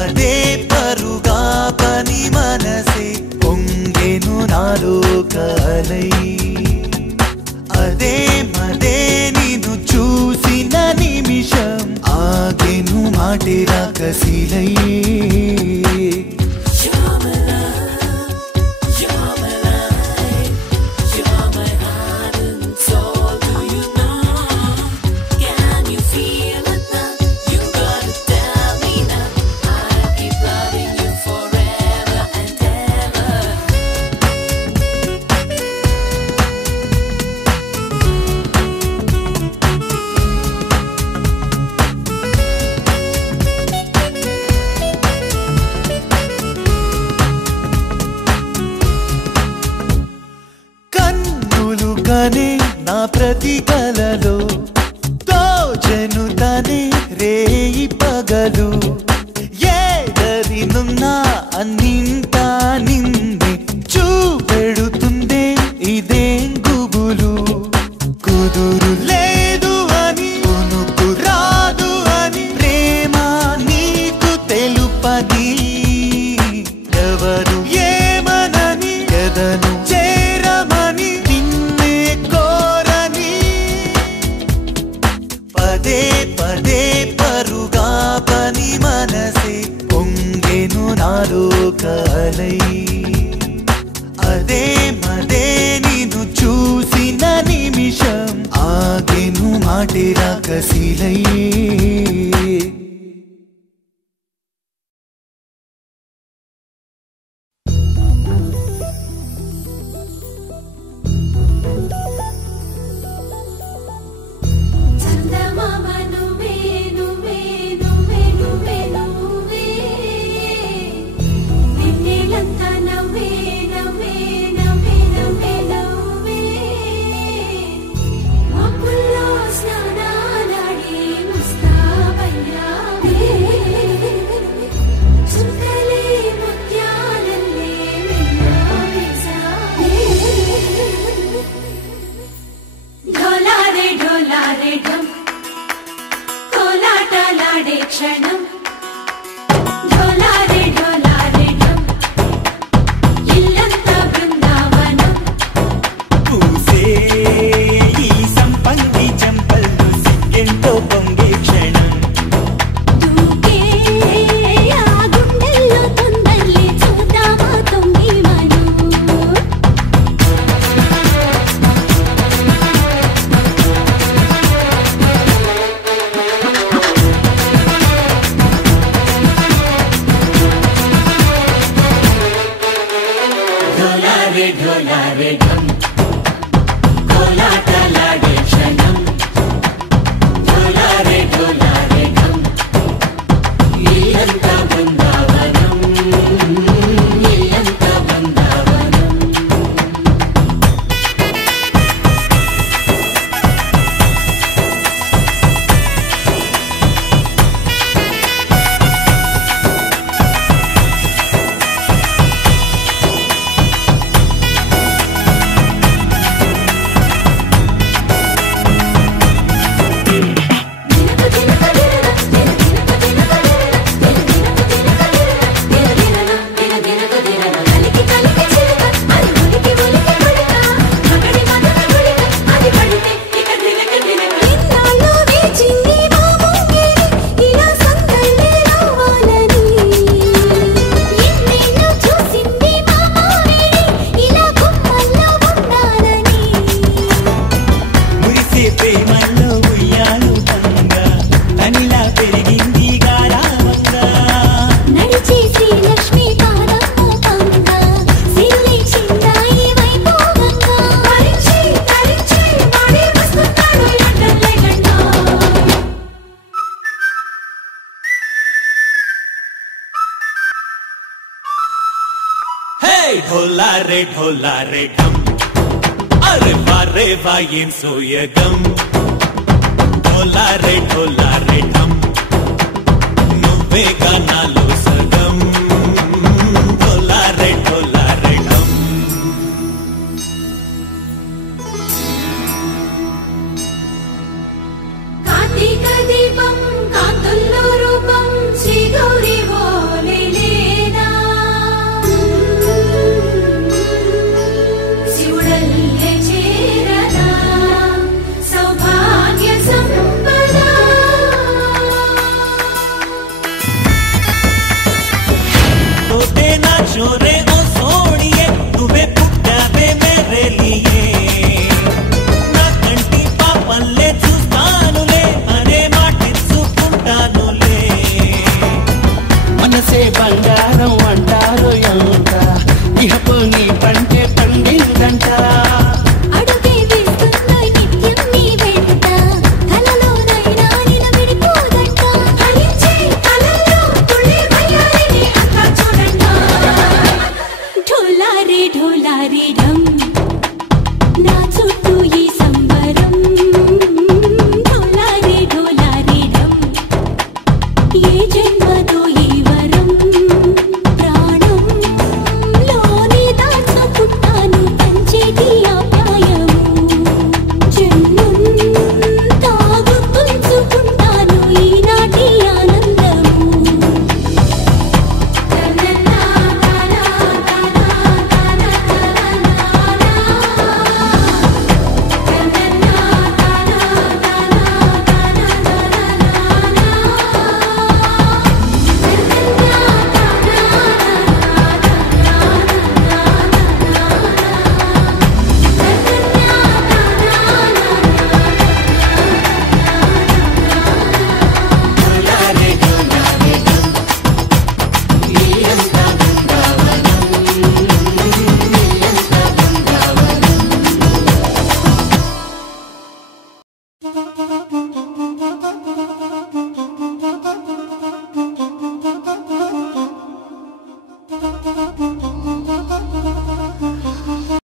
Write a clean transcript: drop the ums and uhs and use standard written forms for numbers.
పదే పరుగా పని మనసే పొంగెను నాలో కాలై అదే మదే నిన్ను చూసిన నిమిషం ఆగెను మాటే రాకసిలై నా ప్రతి కలలో తోచెను తనే రేయి పగలు ఏదరినున్నా అన్నింటా నిన్నే చూపెడుతుందే ఇదేం గుబులు కుదురు లేదు అని కొనుకు రాదు అని ప్రేమ నీకు తెలుపది ఎవరు ఏమనని ఎదను చేరమని పదే పదే పరుగా పని మనసే పొంగెను నాలో కాలై అదే మదే నిన్ను చూసిన నిమిషం ఆగెను మాటే రాకసిలై ढोला रे ढम अरे वाह ये सोयगम ढोला रे ढम नुव्वे गानालो सगम ढोला रे ढम कार्तिक दीपम कांतुल्लो रूपम श्री गौरी शोरे ओ सोनिए నువ్వే పుట్టావే मेरे लिए నా కంటి పాపల్లే చూస్తానులే అనే మాటిచ్చుకుంటానులే మనసే బంగారం అంటారు ఎంత ఇహపు నీ పంటే పండిందంట అడుగే వేస్తున్న నిత్యం నీ వెంట కలలోనైనా నిలబడిపోదంట హరించే కలల్లో తుళ్ళే వయ్యారిని అంతా చూడంట ఢోలారే ఢమ్ నా చుట్టూ ఈ సంబరం ఢోలారే ఢమ్ ఏ జన్మదో